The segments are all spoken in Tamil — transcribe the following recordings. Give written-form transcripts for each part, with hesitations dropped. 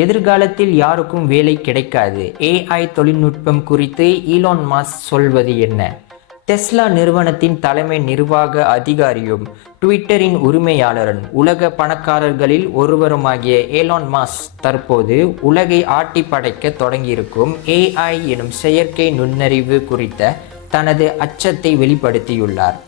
எதிர்காலத்தில் யாருக்கும் வேலை கிடைக்காது. ஏஐ தொழில்நுட்பம் குறித்து ஈலான் மாஸ்க் சொல்வது என்ன? டெஸ்லா நிறுவனத்தின் தலைமை நிர்வாக அதிகாரியும் ட்விட்டரின் உரிமையாளரும் உலக பணக்காரர்களில் ஒருவருமாகிய ஈலான் மாஸ்க் தற்போது உலகை ஆட்டி படைக்க தொடங்கியிருக்கும் ஏஐ எனும் செயற்கை நுண்ணறிவு குறித்த தனது அச்சத்தை வெளிப்படுத்தியுள்ளார்.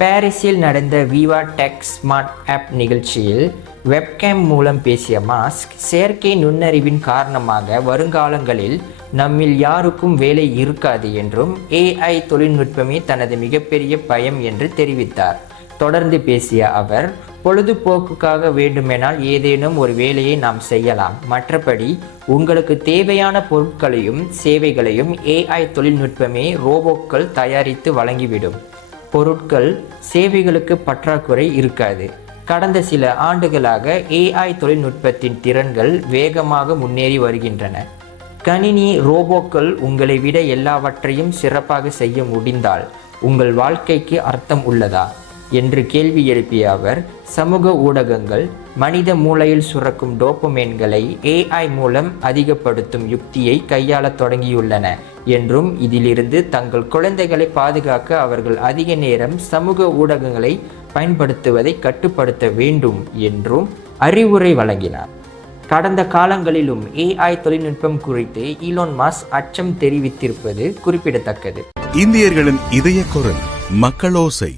பாரிஸில் நடந்த விவா டெக் ஸ்மார்ட் ஆப் நிகழ்ச்சியில் வெப்கேம் மூலம் பேசிய மாஸ்க், செயற்கை நுண்ணறிவின் காரணமாக வருங்காலங்களில் நம்மில் யாருக்கும் வேலை இருக்காது என்றும் ஏஐ தொழில்நுட்பமே தனது மிகப்பெரிய பயம் என்று தெரிவித்தார். தொடர்ந்து பேசிய அவர், பொழுதுபோக்குக்காக வேண்டுமெனால் ஏதேனும் ஒரு வேலையை நாம் செய்யலாம், மற்றபடி உங்களுக்கு தேவையான பொருட்களையும் சேவைகளையும் ஏஐ தொழில்நுட்பமே ரோபோக்கள் தயாரித்து வழங்கிவிடும். பொருட்கள் சேவைகளுக்கு பற்றாக்குறை இருக்காது. கடந்த சில ஆண்டுகளாக ஏஐ தொழில்நுட்பத்தின் திறன்கள் வேகமாக முன்னேறி வருகின்றன. கணினி ரோபோக்கள் உங்களை விட எல்லாவற்றையும் சிறப்பாக செய்ய முடிந்தால் உங்கள் வாழ்க்கைக்கு அர்த்தம் உள்ளதா என்று கேள்வி எழுப்பிய அவர், சமூக ஊடகங்கள் மனித மூளையில் சுரக்கும் டோபமைன்களை ஏஐ மூலம் அதிகப்படுத்தும் யுக்தியை கையாளத் தொடங்கியுள்ளன என்றும், இதிலிருந்து தங்கள் குழந்தைகளை பாதுகாக்க அவர்கள் அதிக நேரம் சமூக ஊடகங்களை பயன்படுத்துவதை கட்டுப்படுத்த வேண்டும் என்றும் அறிவுரை வழங்கினார். கடந்த காலங்களிலும் ஏஐ தொழில்நுட்பம் குறித்து ஈலான் மாஸ்க் அச்சம் தெரிவித்திருப்பது குறிப்பிடத்தக்கது. இந்தியர்களின் இதய குரல் மக்களோசை.